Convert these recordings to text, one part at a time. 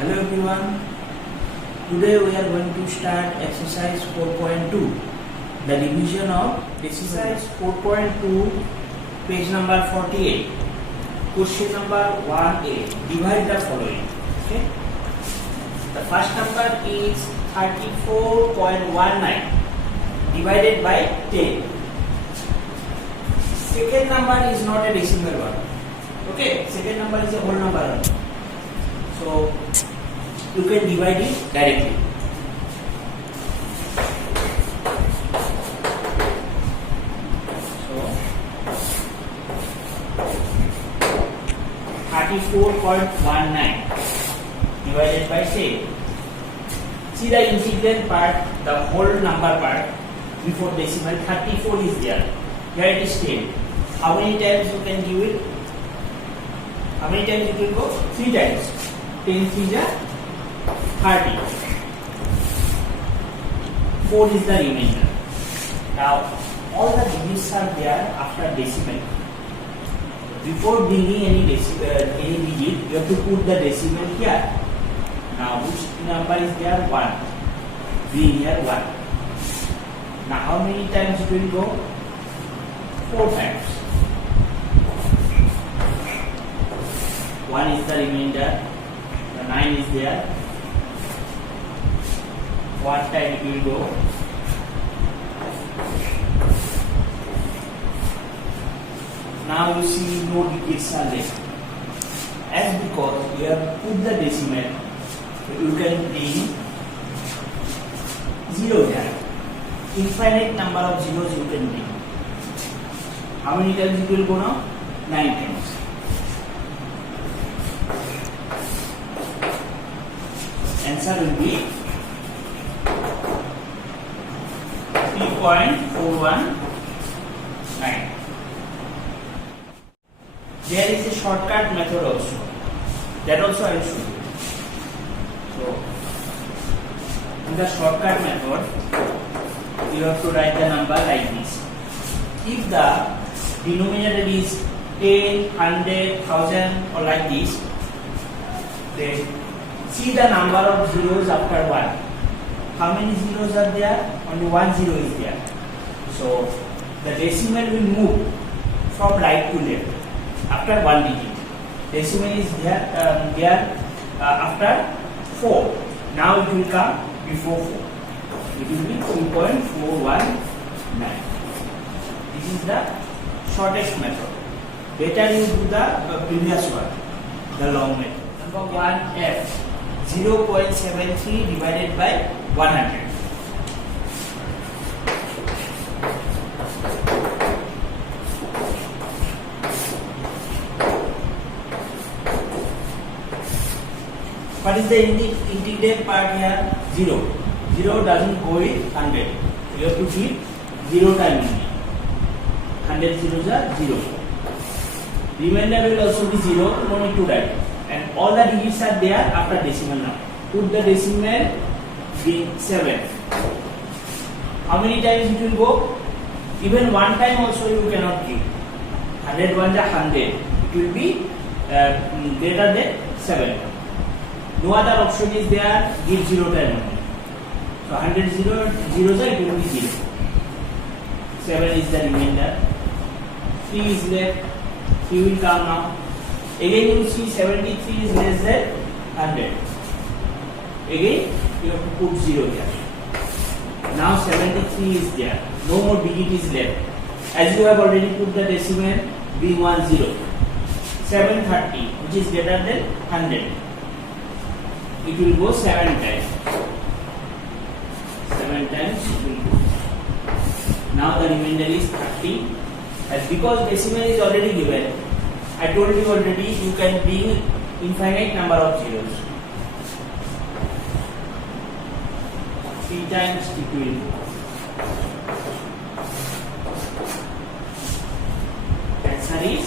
Hello everyone. Today we are going to start exercise 4.2, the division of exercise 4.2, page number 48. Question number 1a. Divide the following. Okay. The first number is 34.19 divided by 10. Second number is not a decimal one. Okay. Second number is a whole number. So you can divide it directly. So 34.19 divided by 10. See the integral part, the whole number part before decimal. 34 is there. Here it is 10. How many times you can give it? How many times it will go? 3 times. 10 3 is 30. 4 is the remainder. Now all the digits are there after decimal. Before bringing any digit, you have to put the decimal here. Now which number is there? 1. Bring here 1. Now how many times it will go? 4 times. 1 is the remainder. The 9 is there. 1 time it will go. Now you see no digits are left. As because you have put the decimal, you can bring 0 there. Infinite number of zeros you can bring. How many times it will go now? 9 times. Answer will be 3.419. There is a shortcut method also. That also I will show you. So, in the shortcut method, you have to write the number like this. If the denominator is 10, 100, 1000 or like this, then see the number of zeros after 1. How many zeros are there? Only 1 zero is there. So the decimal will move from right to left after 1 digit. Decimal is there after 4. Now it will come before 4. It will be 3.419. This is the shortest method. Better you do the previous one, the long method. Number 1F. 0.73 divided by 100. What is the integrated part here? 0. 0 doesn't go with 100. You have to keep 0 times only. 100 zeros are 0. Remainder will also be 0. No need to write. And all the digits are there after decimal now. Put the decimal in 7. How many times it will go? Even 1 time also you cannot give. 100 1 is 100. It will be greater than 7. No other option is there. Give 0 time only. So 100 zeros it will be 0. 7 is the remainder. 3 is left. 3 will come now. Again you see 73 is less than 100. Again you have to put 0 here. Now 73 is there. No more digit is left. As you have already put the decimal, be 10. 730 which is greater than 100. It will go 7 times. 7 times it will go. Now the remainder is 30. As because decimal is already given, I told you already you can bring infinite number of zeros. 3 times it will go. Answer is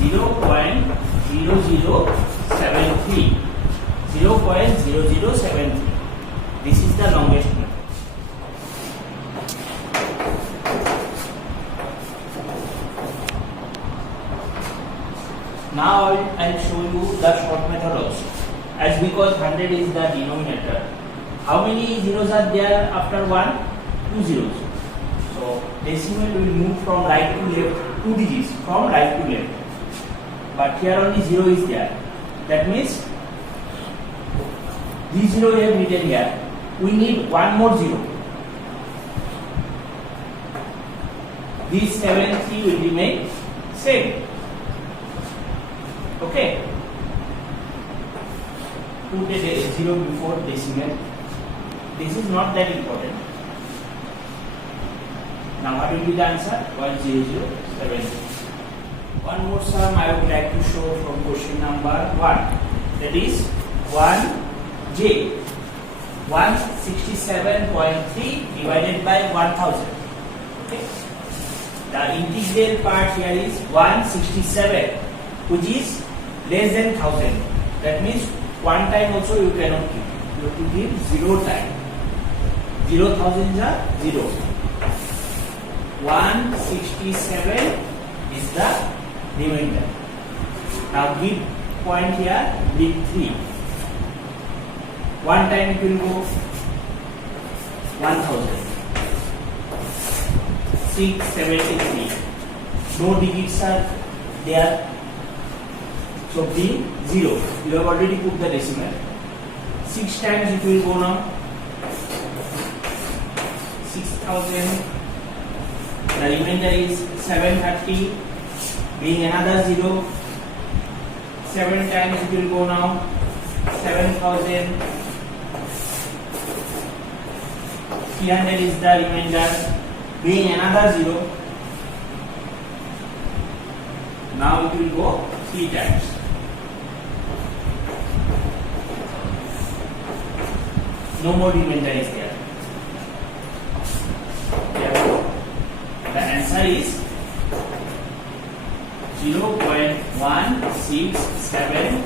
0.0073. 0.0073. This is the longest method. Now I'll show you the short method also. As because 100 is the denominator, how many zeros are there after 1? 2 zeros. So decimal will move from right to left, 2 digits from right to left. But here only 0 is there. That means this 0 we have written here. We need one more 0. This 73 will remain same. Okay. Put a 0 before decimal. This is not that important. Now what will be the answer? 1007. One more sum I would like to show from question number 1. That is 1J. 167.3 divided by 1000. Okay. The integral part here is 167, which is less than 1000. That means one time also you cannot give. You have to give 0 time. 0,000 are 0. 167 is the remainder. Now give point here with 3. One time it will go 1000. 673. No digits are there. So being 0. You have already put the decimal. 6 times it will go now. 6000. The remainder is 730. Being another 0. 7 times it will go now. 7000. 300 is the remainder. Being another 0. Now it will go 3 times. No more remainder is there. Therefore, the answer is 0.167.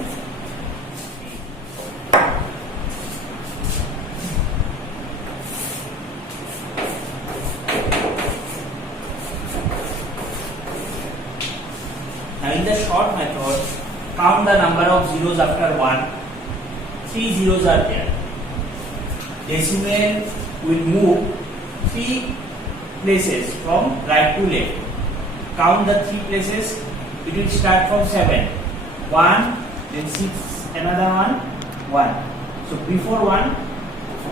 Now in the short method, count the number of zeros after 1. 3 zeros are there. Decimal will move 3 places from right to left. Count the 3 places. It will start from 7. 1, then 6, another 1, 1. So before 1,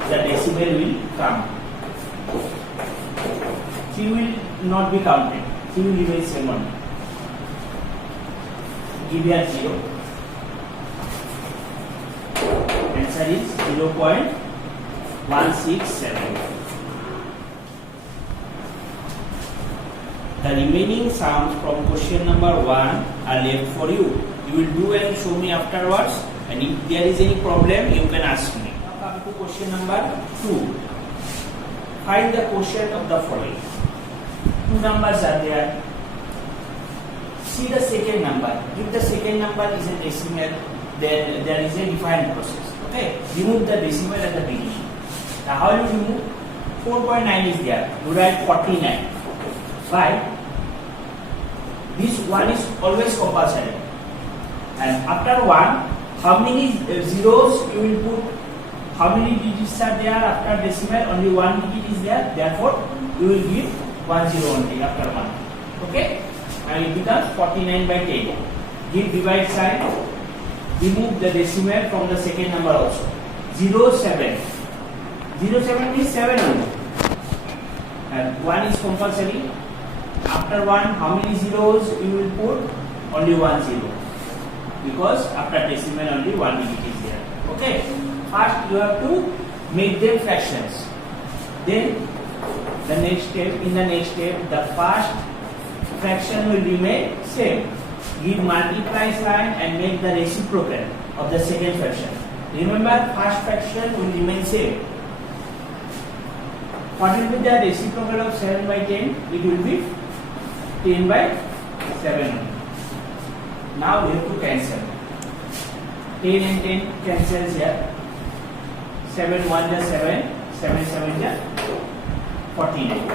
the decimal will come. 3 will not be counted. 3 will remain same only. Give here 0. Answer is 0.167. The remaining sums from question number 1 are left for you. You will do and show me afterwards, and if there is any problem you can ask me. Now come to question number 2. Find the quotient of the following. 2 numbers are there. See the second number. If the second number is a decimal, then there is a defined process. Okay. Remove the decimal at the beginning. Now how will you remove? 4.9 is there. You write 49. Why? This 1 is always compulsory. And after 1, how many zeros you will put? How many digits are there after decimal? Only 1 digit is there. Therefore, you will give 1 zero only after 1. Okay? And it becomes 49 by 10. Give divide sign. Remove the decimal from the second number also. 07. 07 means 7 only. And 1 is compulsory. After 1, how many zeros you will put? Only 1 zero. Because after decimal only 1 digit is there. Okay. First you have to make them fractions. Then the next step, the first fraction will remain same. Give multiply sign and make the reciprocal of the second fraction. Remember, first fraction will remain same. What will be the reciprocal of 7 by 10? It will be 10 by 7. Now we have to cancel. 10 and 10 cancels here. 7 1 is 7. 7 7 is 49.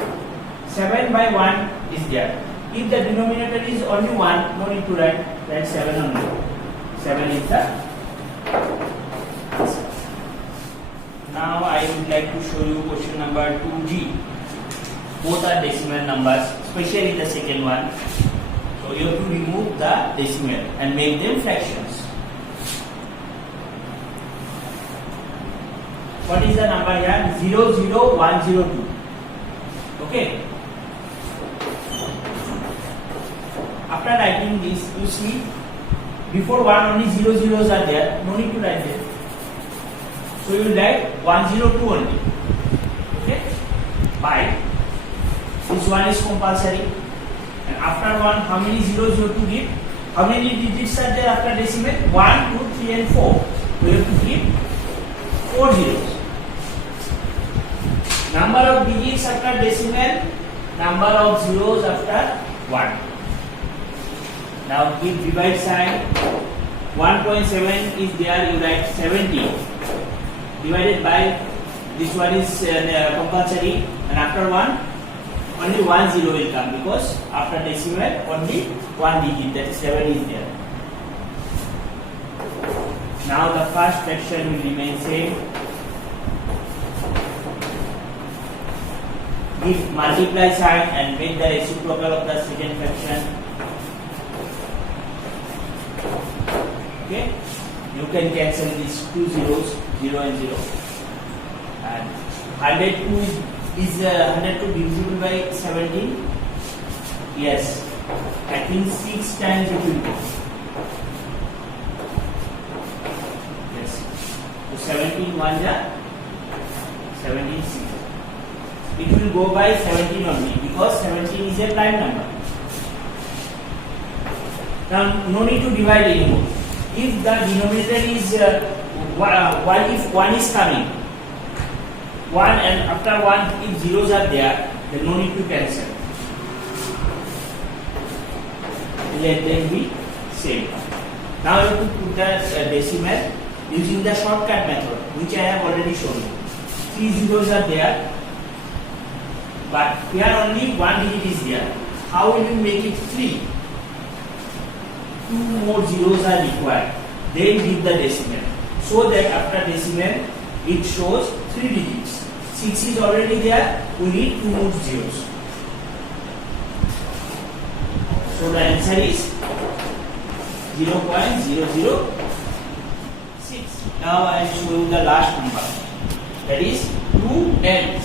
7 by 1 is there. If the denominator is only 1, no need to write. Write 7 only. 7 is the answer. Now I would like to show you question number 2G. Both are decimal numbers, especially the second one. So you have to remove the decimal and make them fractions. What is the number here? 00102. Okay. After writing this, you see before 1 only 0 zeros are there. No need to write them. So you will write 102 only. Okay. By this one is compulsory. And after 1, how many zeros you have to give? How many digits are there after decimal? 1, 2, 3 and 4. We have to give 4 zeros. Number of digits after decimal, number of zeros after 1. Now give divide sign. 1.7 is there, you write 70. Divided by, this one is compulsory, and after 1, only 1 zero will come, because after decimal only 1 digit, that is 7 is there. Now the first fraction will remain same. Give multiply sign and make the reciprocal of the second fraction. Okay, you can cancel these 2 zeros, 0 and 0. And 102 is 102 divisible by 17? Yes, I think 6 times it will go. Yes, so 17 1 ja 17 6. It will go by 17 only, because 17 is a prime number. Now no need to divide anymore. If the denominator is if 1 is coming, 1 and after 1 if zeros are there, then no need to cancel. Let them be same. Now you have to put the decimal using the shortcut method, which I have already shown you. 3 zeros are there, but here only 1 digit is there. How will you make it 3? 2 more zeros are required. Then give the decimal, so that after decimal it shows 3 digits. 6 is already there, we need 2 more zeros. So the answer is 0.006. Now I will show you the last number, that is 2n.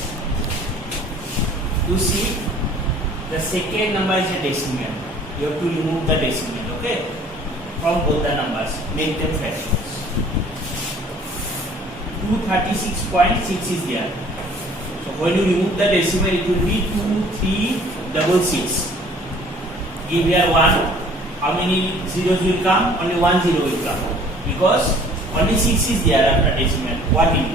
You see, the second number is a decimal. You have to remove the decimal, okay, from both the numbers, make them fractions. 236.6 is there. So when you remove the decimal, it will be 2366. Give here 1. How many zeros will come? Only 1 zero will come, because only 6 is there after decimal. What will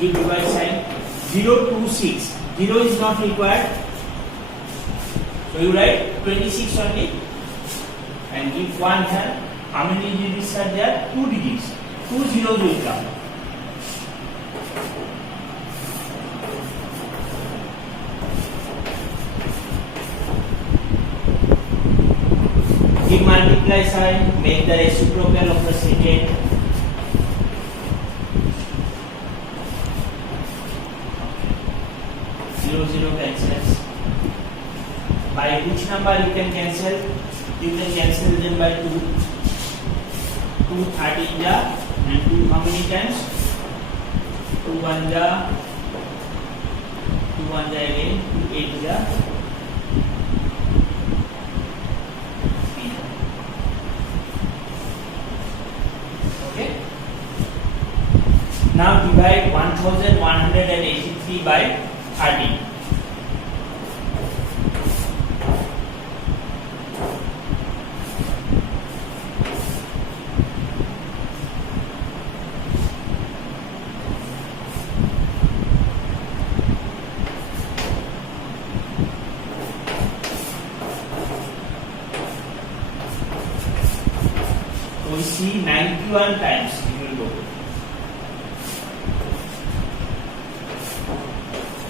give divide sign? 026. 0 is not required. So you write 26 only and give 1 here. How many digits are there? 2 digits. 2 zeros will come. Give multiply sign, make the reciprocal of the second. Zero zero cancels. By which number you can cancel? You can cancel them by 2. 2 13 ja, and 2 how many times? 2 1 ja, 2 1 ja again, 2 8 ja. Okay. Now divide 1183 by 30. So we see 91 times it will go.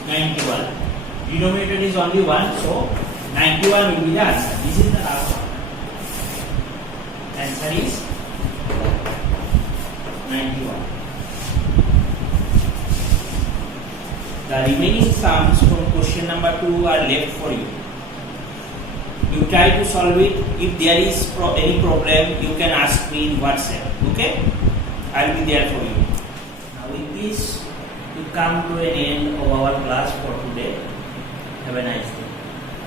91. Denominator is only 1, so 91 will be the answer. This is the last one. Answer is 91. The remaining sums from question number 2 are left for you. You try to solve it. If there is any problem, you can ask me in WhatsApp. Okay? I'll be there for you. Now with this, we come to an end of our class for today. Have a nice day.